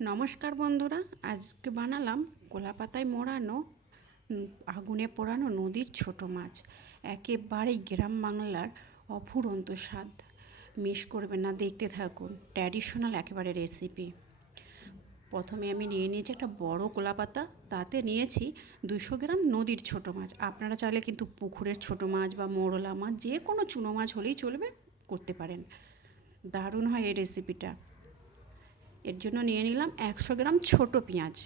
নমস্কার বন্ধুরা, আজকে বানালাম কলা পাতায় মোড়ানো আগুনে পোড়ানো নদীর ছোট মাছ। একেবারেই গ্রাম বাংলার অফুরন্ত স্বাদ। মিস করবেন না, দেখতে থাকুন। ট্র্যাডিশনাল একেবারে রেসিপি। প্রথমে আমি নিয়ে নিয়েছি একটা বড় কলা পাতা, তাতে নিয়েছি 200 গ্রাম নদীর ছোট মাছ। আপনারা চাইলে কিন্তু পুকুরের ছোট মাছ বা মোরলা মাছ, যে কোনো চুনো মাছ হলেই চলবে, করতে পারেন। দারুণ হয় এই রেসিপিটা। এর জন্য নিয়ে নিলাম 100 গ্রাম ছোট পেঁয়াজ,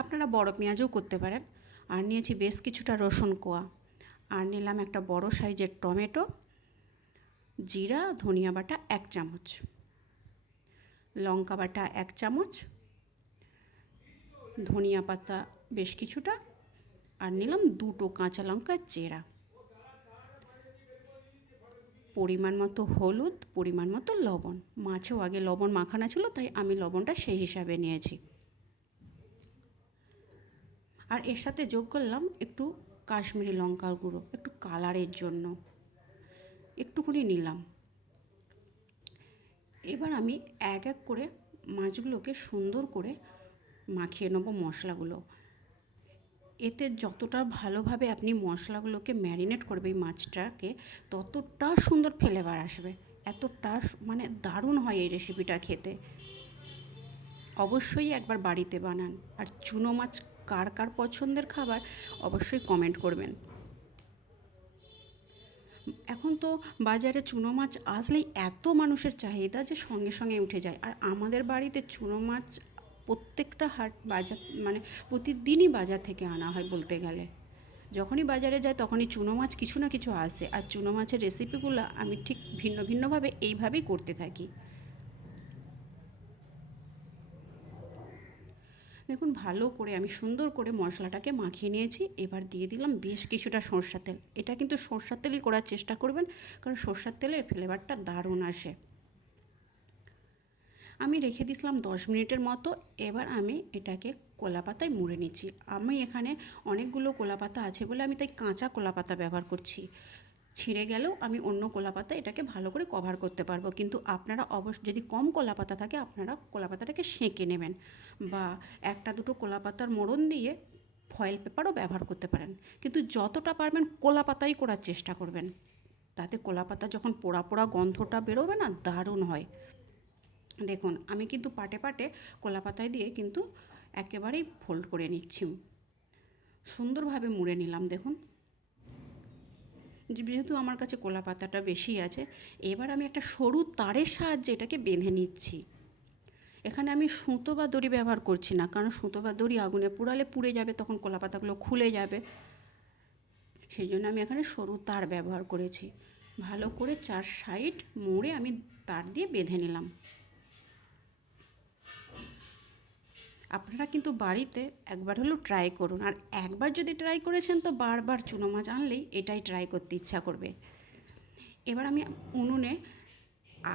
আপনারা বড় পেঁয়াজও করতে পারেন। আর নিয়েছি বেশ কিছুটা রসুন কোয়া। আর নিলাম একটা বড় সাইজের টমেটো, জিরা ধনিয়া বাটা 1 চামচ, লঙ্কা বাটা 1 চামচ, ধনিয়া পাতা বেশ কিছুটা, আর নিলাম 2টো কাঁচা লঙ্কা চেরা, পরিমাণ মতো হলুদ, পরিমাণ মতো লবণ। মাছেও আগে লবণ মাখানো ছিল, তাই আমি লবণটা সেই হিসাবে নিয়েছি। আর এর সাথে যোগ করলাম একটু কাশ্মীরি লঙ্কার গুঁড়ো, একটু কালারের জন্য একটুখানি নিলাম। এবার আমি এক এক করে মাছগুলোকে সুন্দর করে মাখিয়ে নেব মশলাগুলো। এতে যতটা ভালোভাবে আপনি মশলাগুলোকে ম্যারিনেট করবে এই মাছটাকে, ততটা সুন্দর ফ্লেভার আসবে। এতটা মানে দারুণ হয় এই রেসিপিটা খেতে। অবশ্যই একবার বাড়িতে বানান। আর চুনো মাছ কার কার পছন্দের খাবার অবশ্যই কমেন্ট করবেন। এখন তো বাজারে চুনো মাছ আসলেই এত মানুষের চাহিদা যে সঙ্গে সঙ্গে উঠে যায়। আর আমাদের বাড়িতে চুনো মাছ প্রত্যেকটা হাট বাজার মানে প্রতিদিনই বাজার থেকে আনা হয় বলতে গেলে। যখনই বাজারে যায় তখনই চুনো মাছ কিছু না কিছু আসে। আর চুনো মাছের রেসিপিগুলো আমি ঠিক ভিন্ন ভিন্নভাবে এইভাবেই করতে থাকি। দেখুন, ভালো করে আমি সুন্দর করে মশলাটাকে মাখিয়ে নিয়েছি। এবার দিয়ে দিলাম বেশ কিছুটা সরষের তেল। এটা কিন্তু সরষের তেলই করার চেষ্টা করবেন, কারণ সরষের তেলের ফ্লেভারটা দারুণ আসে। আমি রেখে দিয়েছিলাম 10 মিনিটের মতো। এবার আমি এটাকে কলা পাতায় মুড়ে নিচ্ছি। আমি এখানে অনেকগুলো কলা পাতা আছে বলে আমি তাই কাঁচা কলা পাতা ব্যবহার করছি। ছিঁড়ে গেলেও আমি অন্য কলা পাতা এটাকে ভালো করে কভার করতে পারবো। কিন্তু আপনারা অবশ্যই, যদি কম কলা পাতা থাকে, আপনারা কলা পাতাটাকে সেঁকে নেবেন, বা একটা দুটো কলা পাতার মোড়ন দিয়ে ফয়েল পেপারও ব্যবহার করতে পারেন। কিন্তু যতটা পারবেন কলা পাতাই করার চেষ্টা করবেন। তাতে কলা পাতা যখন পোড়া পোড়া গন্ধটা বেরোবে না, দারুণ হয়। দেখুন, আমি কিন্তু পাটে পাটে কলা পাতায় দিয়ে কিন্তু একেবারেই ফোল্ড করে নিচ্ছি। সুন্দরভাবে মুড়ে নিলাম। দেখুন, যেহেতু আমার কাছে কলা পাতাটা বেশি আছে, এবার আমি একটা সরু তারের সাহায্যে এটাকে বেঁধে নিচ্ছি। এখানে আমি সুতো বা দড়ি ব্যবহার করছি না, কারণ সুতো বা দড়ি আগুনে পোড়ালে পুড়ে যাবে, তখন কলা পাতাগুলো খুলে যাবে। সেই জন্য আমি এখানে সরু তার ব্যবহার করেছি। ভালো করে 4 সাইড মুড়ে আমি তার দিয়ে বেঁধে নিলাম। আপনারা কিন্তু বাড়িতে একবার হলেও ট্রাই করুন। আর একবার যদি ট্রাই করেছেন তো বারবার চুনো মাছ আনলেই এটাই ট্রাই করতে ইচ্ছা করবে। এবার আমি উনুনে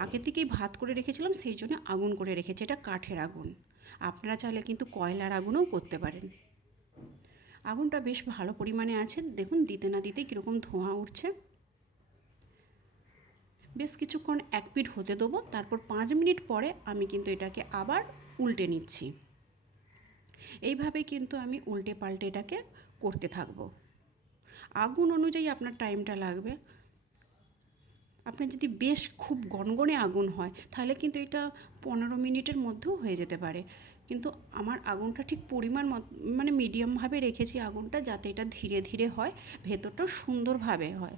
আগে থেকেই ভাত করে রেখেছিলাম, সেই জন্য আগুন করে রেখেছি। এটা কাঠের আগুন। আপনারা চাইলে কিন্তু কয়লার আগুনেও করতে পারেন। আগুনটা বেশ ভালো পরিমাণে আছে। দেখুন, দিতে না দিতে কীরকম ধোঁয়া উঠছে। বেশ কিছুক্ষণ এক পিঠ হতে দেবো। তারপর 5 মিনিট পরে আমি কিন্তু এটাকে আবার উল্টে নিচ্ছি। এইভাবে কিন্তু আমি উল্টে পাল্টে এটাকে করতে থাকবো। আগুন অনুযায়ী আপনার টাইমটা লাগবে। আপনার যদি বেশ খুব গনগনে আগুন হয়, তাহলে কিন্তু এটা 15 মিনিটের মধ্যেও হয়ে যেতে পারে। কিন্তু আমার আগুনটা ঠিক পরিমাণ মানে মিডিয়ামভাবে রেখেছি আগুনটা, যাতে এটা ধীরে ধীরে হয়, ভেতরটাও সুন্দরভাবে হয়।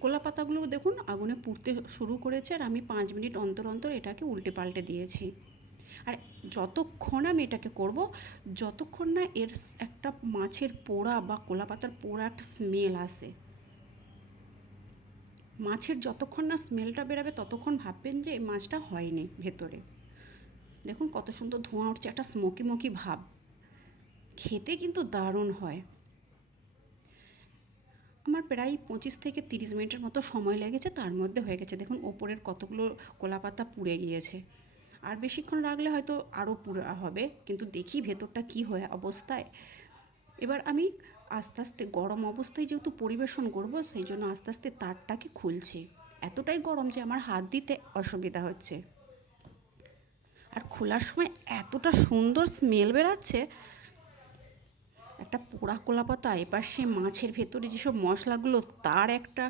কলা পাতাগুলো দেখুন আগুনে পুড়তে শুরু করেছে, আর আমি 5 মিনিট অন্তর অন্তর এটাকে উল্টে পাল্টে দিয়েছি। আর যতক্ষণ আমি এটাকে করব, যতক্ষণ না এর একটা মাছের পোড়া বা কলা পাতার পোড়া একটা স্মেল আসে, মাছের যতক্ষণ না স্মেলটা বেরোবে ততক্ষণ ভাববেন যে এই মাছটা হয়নি ভেতরে। দেখুন কত সুন্দর ধোঁয়া উঠছে, একটা স্মোকি স্মোকি ভাব। খেতে কিন্তু দারুণ হয়। আমার প্রায় 25 থেকে 30 মিনিটের মতো সময় লেগেছে, তার মধ্যে হয়ে গেছে। দেখুন ওপরের কতগুলো কলা পাতা পুড়ে গিয়েছে। আর বেশিক্ষণ রাখলে হয়তো আরও পুড়া হবে, কিন্তু দেখি ভেতরটা কী হয় অবস্থায়। এবার আমি আস্তে আস্তে গরম অবস্থায় যেহেতু পরিবেশন করব, সেই জন্য আস্তে আস্তে তারটাকে খুলছি। এতটাই গরম যে আমার হাত দিতে অসুবিধা হচ্ছে। খোলার সময় এতটা সুন্দর স্মেল বেরাচ্ছে। একটা পোড়া কলাপাতা, এবার সে মাছের ভেতরে যেসব মশলাগুলো, তার একটা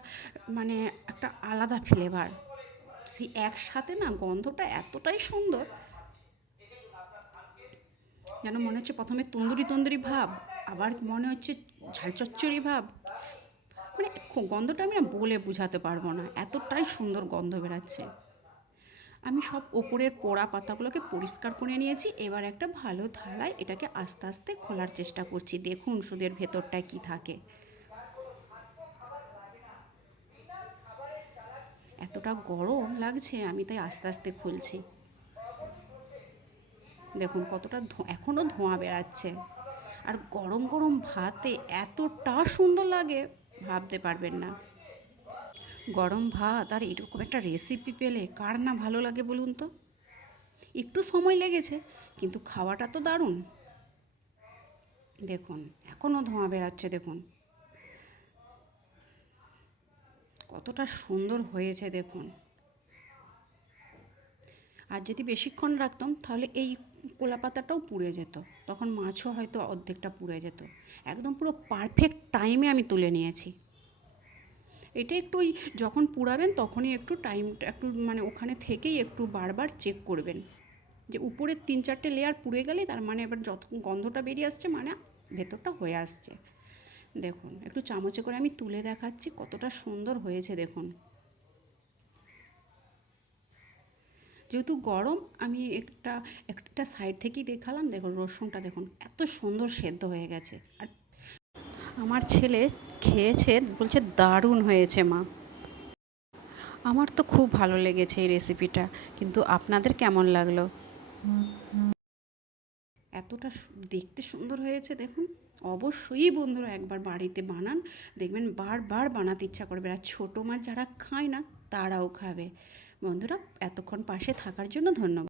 মানে একটা আলাদা ফ্লেভার, সেই একসাথে না গন্ধটা এতটাই সুন্দর, যেন মনে হচ্ছে প্রথমে তন্দুরি তন্দুরি ভাব, আবার মনে হচ্ছে ঝাল চচ্চড়ি ভাব। মানে গন্ধটা আমি না বলে বোঝাতে পারবো না, এতটাই সুন্দর গন্ধ বেরাচ্ছে। আমি সব ওপরের পোড়া পাতাগুলোকে পরিষ্কার করে নিয়েছি। এবার একটা ভালো থালায় এটাকে আস্তে আস্তে খোলার চেষ্টা করছি। দেখুন শুধু এর ভেতরটায় কী থাকে। এতটা গরম লাগছে, আমি তাই আস্তে আস্তে খুলছি। দেখুন কতটা এখনও ধোঁয়া বেরাচ্ছে। আর গরম গরম ভাতে এতটা সুন্দর লাগে, ভাবতে পারবেন না। গরম ভাত আর এরকম একটা রেসিপি পেলে কার না ভালো লাগে বলুন তো। একটু সময় লেগেছে, কিন্তু খাওয়াটা তো দারুণ। দেখুন এখনও ধোঁয়া বেরাচ্ছে, দেখুন কতটা সুন্দর হয়েছে দেখুন। আর যদি বেশিক্ষণ রাখতাম তাহলে এই কলা পাতাটাও পুড়ে যেত, তখন মাছও হয়তো অর্ধেকটা পুড়ে যেত। একদম পুরো পারফেক্ট টাইমে আমি তুলে নিয়েছি। এটা একটু ওই যখন পুড়াবেন তখনই একটু টাইমটা একটু মানে ওখানে থেকেই একটু বারবার চেক করবেন, যে উপরের 3-4টে লেয়ার পুড়ে গেলে তার মানে এবার যত গন্ধটা বেরিয়ে আসছে মানে ভেতরটা হয়ে আসছে। দেখুন একটু চামচে করে আমি তুলে দেখাচ্ছি কতটা সুন্দর হয়েছে দেখুন। যেহেতু গরম, আমি একটা একটা সাইড থেকেই দেখালাম। দেখুন রসুনটা দেখুন এত সুন্দর সেদ্ধ হয়ে গেছে। আর আমার ছেলে খেয়েছে, বলছে দারুণ হয়েছে মা। আমার তো খুব ভালো লেগেছে এই রেসিপিটা, কিন্তু আপনাদের কেমন লাগলো? এতটা দেখতে সুন্দর হয়েছে দেখুন। অবশ্যই বন্ধুরা একবার বাড়িতে বানান, দেখবেন বারবার বানাতে ইচ্ছা করবে। আর ছোটো মাছ যারা খায় না তারাও খাবে। বন্ধুরা এতক্ষণ পাশে থাকার জন্য ধন্যবাদ।